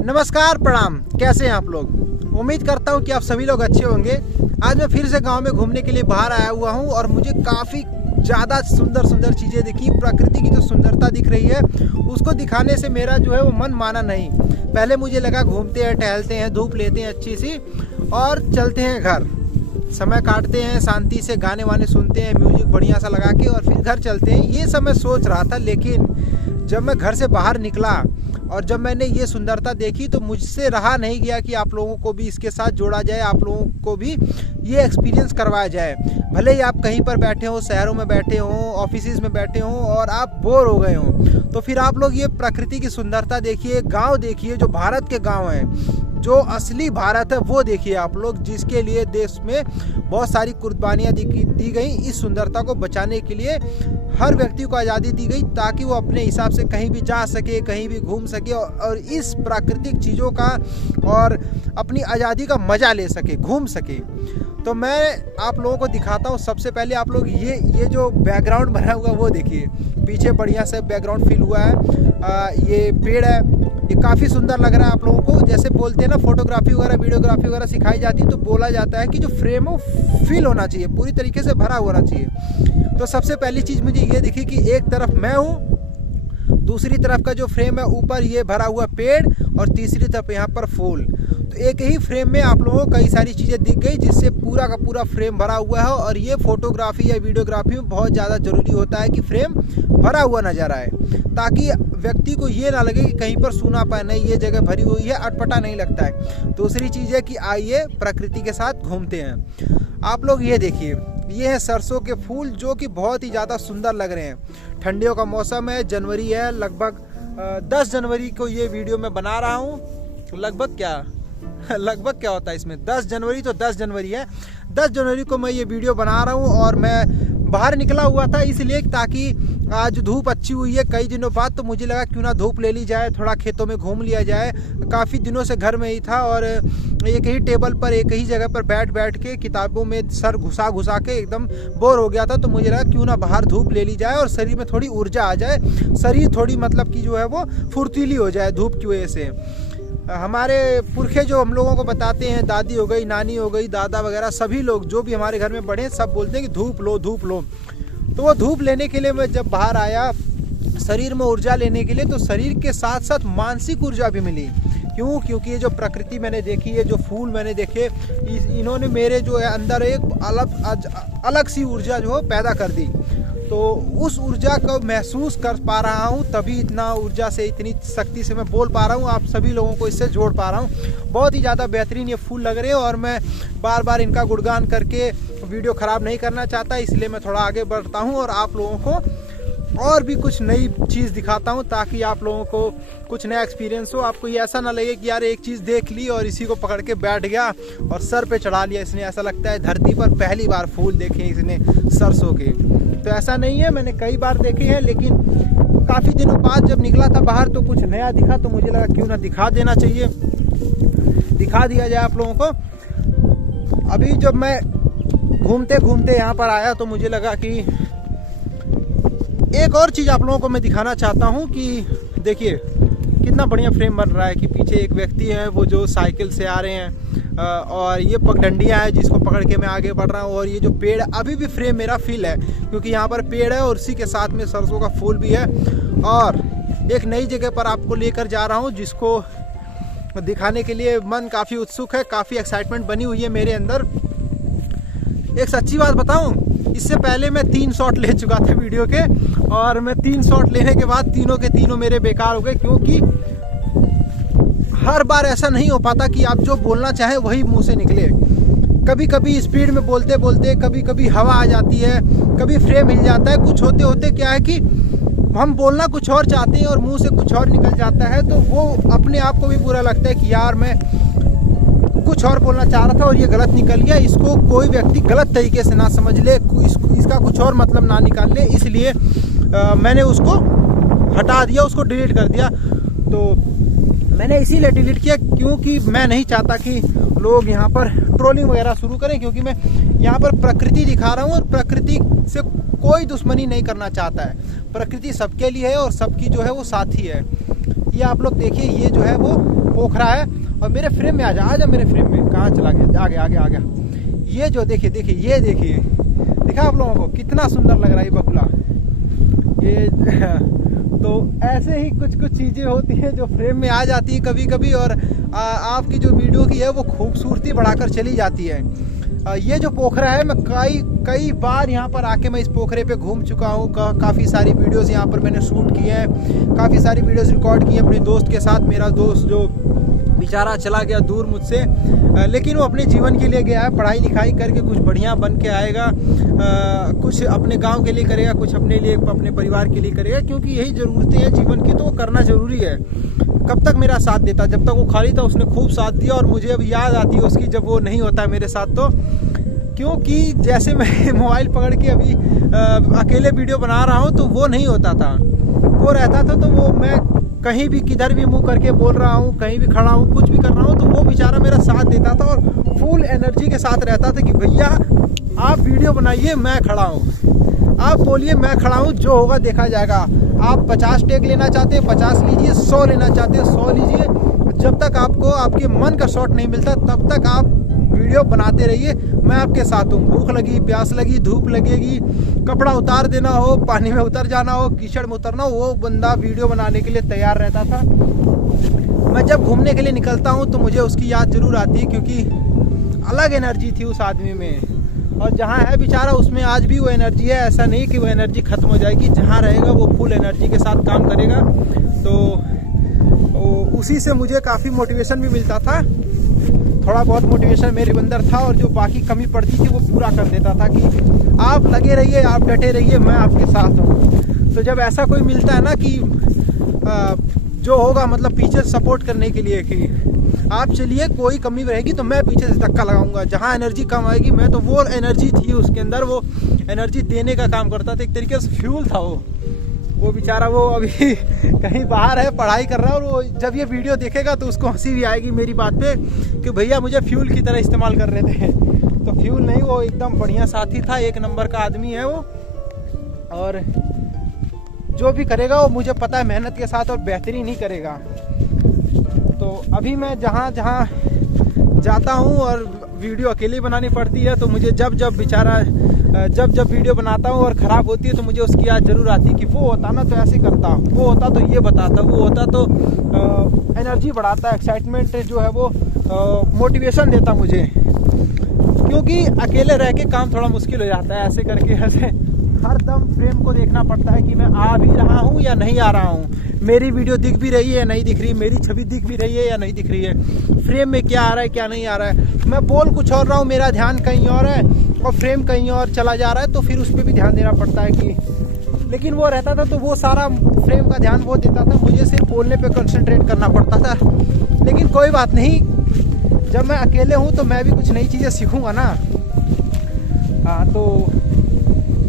नमस्कार, प्रणाम। कैसे हैं आप लोग? उम्मीद करता हूं कि आप सभी लोग अच्छे होंगे। आज मैं फिर से गांव में घूमने के लिए बाहर आया हुआ हूं और मुझे काफ़ी ज़्यादा सुंदर सुंदर चीज़ें दिखी। प्रकृति की जो सुंदरता दिख रही है उसको दिखाने से मेरा जो है वो मन माना नहीं। पहले मुझे लगा घूमते हैं, टहलते हैं, धूप लेते हैं अच्छी सी और चलते हैं घर, समय काटते हैं, शांति से गाने वाने सुनते हैं, म्यूजिक बढ़िया सा लगा के और फिर घर चलते हैं। ये सब मैं सोच रहा था, लेकिन जब मैं घर से बाहर निकला और जब मैंने ये सुंदरता देखी तो मुझसे रहा नहीं गया कि आप लोगों को भी इसके साथ जोड़ा जाए, आप लोगों को भी ये एक्सपीरियंस करवाया जाए। भले ही आप कहीं पर बैठे हो, शहरों में बैठे हो, ऑफिस में बैठे हो और आप बोर हो गए हो, तो फिर आप लोग ये प्रकृति की सुंदरता देखिए, गांव देखिए, जो भारत के गांव हैं, जो असली भारत है वो देखिए आप लोग, जिसके लिए देश में बहुत सारी कुर्बानियाँ दी गई। इस सुंदरता को बचाने के लिए हर व्यक्ति को आज़ादी दी गई ताकि वो अपने हिसाब से कहीं भी जा सके, कहीं भी घूम सके और इस प्राकृतिक चीज़ों का और अपनी आज़ादी का मज़ा ले सके, घूम सके। तो मैं आप लोगों को दिखाता हूँ। सबसे पहले आप लोग ये जो बैकग्राउंड बना हुआ वो देखिए, पीछे बढ़िया से बैकग्राउंड फील हुआ है। ये पेड़ है, ये काफ़ी सुंदर लग रहा है आप लोगों को। जैसे बोलते हैं ना, फोटोग्राफी वगैरह, वीडियोग्राफी वगैरह सिखाई जाती है तो बोला जाता है कि जो फ्रेम हो फील होना चाहिए, पूरी तरीके से भरा होना चाहिए। तो सबसे पहली चीज़ मुझे ये दिखी कि एक तरफ मैं हूँ, दूसरी तरफ का जो फ्रेम है ऊपर ये भरा हुआ पेड़ और तीसरी तरफ यहाँ पर फूल। तो एक ही फ्रेम में आप लोगों को कई सारी चीज़ें दिख गई जिससे पूरा का पूरा फ्रेम भरा हुआ है। और ये फोटोग्राफी या वीडियोग्राफी में बहुत ज़्यादा ज़रूरी होता है कि फ्रेम भरा हुआ नज़र आए, ताकि व्यक्ति को ये ना लगे कि कहीं पर सूनापन है, ये जगह भरी हुई है, अटपटा नहीं लगता है। दूसरी चीज़ है कि आइए प्रकृति के साथ घूमते हैं। आप लोग ये देखिए, ये है सरसों के फूल जो कि बहुत ही ज़्यादा सुंदर लग रहे हैं। ठंडियों का मौसम है, जनवरी है, लगभग 10 जनवरी को ये वीडियो मैं बना रहा हूँ। लगभग क्या होता है इसमें, 10 जनवरी तो 10 जनवरी है। 10 जनवरी को मैं ये वीडियो बना रहा हूँ और मैं बाहर निकला हुआ था इसलिए ताकि आज धूप अच्छी हुई है कई दिनों बाद, तो मुझे लगा क्यों ना धूप ले ली जाए, थोड़ा खेतों में घूम लिया जाए। काफ़ी दिनों से घर में ही था और एक ही टेबल पर, एक ही जगह पर बैठ के किताबों में सर घुसा के एकदम बोर हो गया था। तो मुझे लगा क्यों ना बाहर धूप ले ली जाए और शरीर में थोड़ी ऊर्जा आ जाए, शरीर थोड़ी मतलब कि जो है वो फुर्तीली हो जाए धूप की वजह से। हमारे पुरखे जो हम लोगों को बताते हैं, दादी हो गई, नानी हो गई, दादा वगैरह, सभी लोग जो भी हमारे घर में बड़े सब बोलते हैं कि धूप लो धूप लो। तो वो धूप लेने के लिए मैं जब बाहर आया शरीर में ऊर्जा लेने के लिए, तो शरीर के साथ साथ मानसिक ऊर्जा भी मिली। क्योंकि ये जो प्रकृति मैंने देखी, ये जो फूल मैंने देखे, इन्होंने मेरे जो है अंदर एक अलग सी ऊर्जा जो है पैदा कर दी। तो उस ऊर्जा को महसूस कर पा रहा हूँ, तभी इतना ऊर्जा से, इतनी शक्ति से मैं बोल पा रहा हूँ, आप सभी लोगों को इससे जोड़ पा रहा हूँ। बहुत ही ज़्यादा बेहतरीन ये फूल लग रहे हैं और मैं बार बार इनका गुणगान करके वीडियो ख़राब नहीं करना चाहता, इसलिए मैं थोड़ा आगे बढ़ता हूँ और आप लोगों को और भी कुछ नई चीज़ दिखाता हूँ ताकि आप लोगों को कुछ नया एक्सपीरियंस हो। आपको ये ऐसा ना लगे कि यार एक चीज़ देख ली और इसी को पकड़ के बैठ गया और सर पे चढ़ा लिया इसने। ऐसा लगता है धरती पर पहली बार फूल देखे इसने सरसों के। तो ऐसा नहीं है, मैंने कई बार देखे हैं, लेकिन काफ़ी दिनों बाद जब निकला था बाहर तो कुछ नया दिखा, तो मुझे लगा क्यों ना दिखा देना चाहिए, दिखा दिया जाए आप लोगों को। अभी जब मैं घूमते घूमते यहाँ पर आया तो मुझे लगा कि एक और चीज़ आप लोगों को मैं दिखाना चाहता हूँ कि देखिए कितना बढ़िया फ्रेम बन रहा है कि पीछे एक व्यक्ति है वो जो साइकिल से आ रहे हैं और ये पगडंडियाँ है जिसको पकड़ के मैं आगे बढ़ रहा हूँ। और ये जो पेड़ अभी भी फ्रेम मेरा फील है क्योंकि यहाँ पर पेड़ है और उसी के साथ में सरसों का फूल भी है। और एक नई जगह पर आपको लेकर जा रहा हूँ जिसको दिखाने के लिए मन काफ़ी उत्सुक है, काफ़ी एक्साइटमेंट बनी हुई है मेरे अंदर। एक सच्ची बात बताऊं, इससे पहले मैं 3 शॉट ले चुका था वीडियो के और मैं 3 शॉट लेने के बाद तीनों के तीनों मेरे बेकार हो गए, क्योंकि हर बार ऐसा नहीं हो पाता कि आप जो बोलना चाहें वही मुंह से निकले। कभी कभी स्पीड में बोलते बोलते कभी कभी हवा आ जाती है, कभी फ्रेम हिल जाता है, कुछ होते होते क्या है कि हम बोलना कुछ और चाहते हैं और मुंह से कुछ और निकल जाता है। तो वो अपने आप को भी बुरा लगता है कि यार मैं कुछ और बोलना चाह रहा था और ये गलत निकल गया। इसको कोई व्यक्ति गलत तरीके से ना समझ ले, इसका कुछ और मतलब ना निकाल ले, इसलिए मैंने उसको हटा दिया, उसको डिलीट कर दिया। तो मैंने इसीलिए डिलीट किया क्योंकि मैं नहीं चाहता कि लोग यहाँ पर ट्रोलिंग वगैरह शुरू करें, क्योंकि मैं यहाँ पर प्रकृति दिखा रहा हूँ और प्रकृति से कोई दुश्मनी नहीं करना चाहता है। प्रकृति सबके लिए है और सबकी जो है वो साथी है। ये आप लोग देखिए, ये जो है वो पोखरा है और मेरे फ्रेम में आ जा मेरे फ्रेम में। कहाँ चला गया? आ गया। ये जो देखिए दिखा आप लोगों को कितना सुंदर लग रहा है ये बकुला। ये तो ऐसे ही कुछ चीज़ें होती हैं जो फ्रेम में आ जाती है कभी कभी, और आपकी जो वीडियो की है वो खूबसूरती बढ़ाकर चली जाती है। ये जो पोखरा है, मैं कई बार यहाँ पर आके मैं इस पोखरे पे घूम चुका हूँ। काफ़ी सारी वीडियोस यहाँ पर मैंने शूट की हैं, काफ़ी सारी वीडियोस रिकॉर्ड की हैं अपने दोस्त के साथ। मेरा दोस्त जो बेचारा चला गया दूर मुझसे, लेकिन वो अपने जीवन के लिए गया है, पढ़ाई लिखाई करके कुछ बढ़िया बन के आएगा, कुछ अपने गांव के लिए करेगा, कुछ अपने लिए अपने परिवार के लिए करेगा, क्योंकि यही ज़रूरतें हैं जीवन की, तो वो करना ज़रूरी है। कब तक मेरा साथ देता? जब तक वो खाली था उसने खूब साथ दिया, और मुझे अब याद आती है उसकी जब वो नहीं होता है मेरे साथ। तो क्योंकि जैसे मैं मोबाइल पकड़ के अभी अकेले वीडियो बना रहा हूँ तो वो नहीं होता था, वो रहता था। तो वो मैं कहीं भी किधर भी मुंह करके बोल रहा हूँ, कहीं भी खड़ा हूँ, कुछ भी कर रहा हूँ, तो वो बेचारा मेरा साथ देता था और फुल एनर्जी के साथ रहता था कि भैया आप वीडियो बनाइए, मैं खड़ा हूँ, आप बोलिए मैं खड़ा हूँ, जो होगा देखा जाएगा। आप 50 टेक लेना चाहते हैं 50 लीजिए, 100 लेना चाहते हैं 100 लीजिए। जब तक आपको आपके मन का शॉट नहीं मिलता तब तक आप वीडियो बनाते रहिए, मैं आपके साथ हूँ। भूख लगी, प्यास लगी, धूप लगेगी, कपड़ा उतार देना हो, पानी में उतर जाना हो, कीचड़ में उतरना हो, वो बंदा वीडियो बनाने के लिए तैयार रहता था। मैं जब घूमने के लिए निकलता हूँ तो मुझे उसकी याद जरूर आती है, क्योंकि अलग एनर्जी थी उस आदमी में, और जहाँ है बेचारा उसमें आज भी वो एनर्जी है। ऐसा नहीं कि वो एनर्जी खत्म हो जाएगी, जहाँ रहेगा वो फुल एनर्जी के साथ काम करेगा। तो उसी से मुझे काफ़ी मोटिवेशन भी मिलता था, थोड़ा बहुत मोटिवेशन मेरे अंदर था, और जो बाकी कमी पड़ती थी वो पूरा कर देता था कि आप लगे रहिए, आप डटे रहिए, मैं आपके साथ हूँ। तो जब ऐसा कोई मिलता है ना कि जो होगा मतलब पीछे सपोर्ट करने के लिए कि आप चलिए, कोई कमी रहेगी तो मैं पीछे से धक्का लगाऊंगा, जहाँ एनर्जी कम आएगी मैं, तो वो एनर्जी थी उसके अंदर, वो एनर्जी देने का काम करता था, एक तरीके से फ्यूल था वो बेचारा। वो अभी कहीं बाहर है, पढ़ाई कर रहा है, और वो जब ये वीडियो देखेगा तो उसको हंसी भी आएगी मेरी बात पे कि भैया मुझे फ्यूल की तरह इस्तेमाल कर रहे थे। तो फ्यूल नहीं, वो एकदम बढ़िया साथी था, एक नंबर का आदमी है वो, और जो भी करेगा वो मुझे पता है मेहनत के साथ और बेहतरीन ही करेगा। तो अभी मैं जहाँ जहाँ जाता हूँ और वीडियो अकेले बनानी पड़ती है, तो मुझे जब वीडियो बनाता हूँ और ख़राब होती है तो मुझे उसकी याद ज़रूर आती है कि वो होता ना तो ऐसे करता, वो होता तो ये बताता, वो होता तो एनर्जी बढ़ाता, एक्साइटमेंट जो है वो मोटिवेशन देता मुझे। क्योंकि अकेले रह के काम थोड़ा मुश्किल हो जाता है, ऐसे करके ऐसे हर दम फ्रेम को देखना पड़ता है कि मैं आ भी रहा हूँ या नहीं आ रहा हूँ, मेरी वीडियो दिख भी रही है या नहीं दिख रही, मेरी छवि दिख भी रही है या नहीं दिख रही है, फ्रेम में क्या आ रहा है क्या नहीं आ रहा है। मैं बोल कुछ और रहा हूँ, मेरा ध्यान कहीं और है और फ्रेम कहीं और चला जा रहा है, तो फिर उस पर भी ध्यान देना पड़ता है कि, लेकिन वो रहता था तो वो सारा फ्रेम का ध्यान वो देता था, मुझे सिर्फ बोलने पे कंसंट्रेट करना पड़ता था। लेकिन कोई बात नहीं, जब मैं अकेले हूँ तो मैं भी कुछ नई चीज़ें सीखूँगा ना। हाँ, तो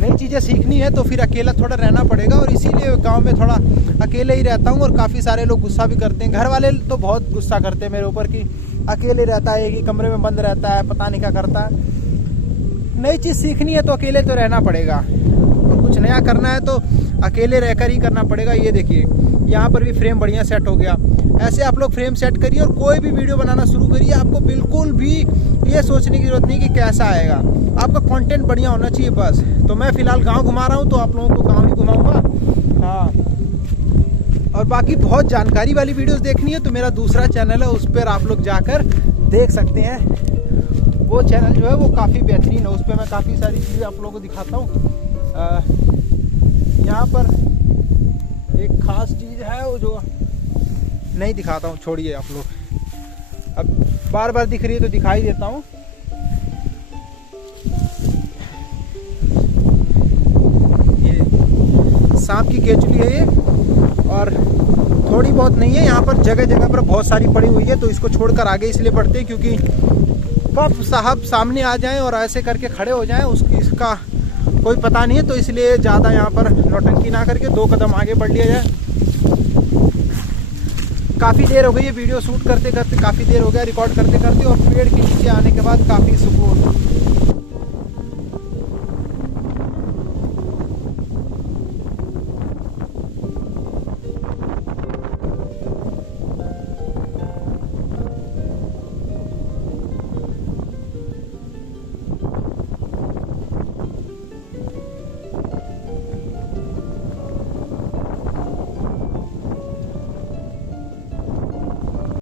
नई चीज़ें सीखनी है तो फिर अकेला थोड़ा रहना पड़ेगा, और इसीलिए गांव में थोड़ा अकेले ही रहता हूँ। और काफ़ी सारे लोग गुस्सा भी करते हैं, घर वाले तो बहुत गुस्सा करते हैं मेरे ऊपर कि अकेले रहता है, एक ही कमरे में बंद रहता है, पता नहीं क्या करता है। नई चीज़ सीखनी है तो अकेले तो रहना पड़ेगा, और कुछ नया करना है तो अकेले रहकर ही करना पड़ेगा। ये देखिए यहाँ पर भी फ्रेम बढ़िया सेट हो गया। ऐसे आप लोग फ्रेम सेट करिए और कोई भी वीडियो बनाना शुरू करिए, आपको बिल्कुल भी ये सोचने की जरूरत नहीं कि कैसा आएगा, आपका कंटेंट बढ़िया होना चाहिए बस। तो मैं फ़िलहाल गांव घुमा रहा हूँ तो आप लोगों को गांव ही घुमाऊँगा। हाँ, और बाकी बहुत जानकारी वाली वीडियोस देखनी है तो मेरा दूसरा चैनल है, उस पर आप लोग जाकर देख सकते हैं। वो चैनल जो है वो काफ़ी बेहतरीन है, उस पर मैं काफ़ी सारी चीज़ें आप लोगों को दिखाता हूँ। यहाँ पर एक ख़ास चीज़ है वो जो नहीं दिखाता हूँ, छोड़िए आप लोग। अब बार बार दिख रही है तो दिखाई देता हूँ। ये सांप की केचुली है ये, और थोड़ी बहुत नहीं है, यहाँ पर जगह जगह पर बहुत सारी पड़ी हुई है। तो इसको छोड़कर आगे इसलिए बढ़ते हैं क्योंकि पप साहब सामने आ जाएं और ऐसे करके खड़े हो जाएं, इसका कोई पता नहीं है। तो इसलिए ज़्यादा यहाँ पर नौटंकी ना करके 2 कदम आगे बढ़ लिया जाए। काफ़ी देर हो गई है वीडियो शूट करते करते, काफ़ी देर हो गया रिकॉर्ड करते करते, और पेड़ के नीचे आने के बाद काफ़ी सुकून।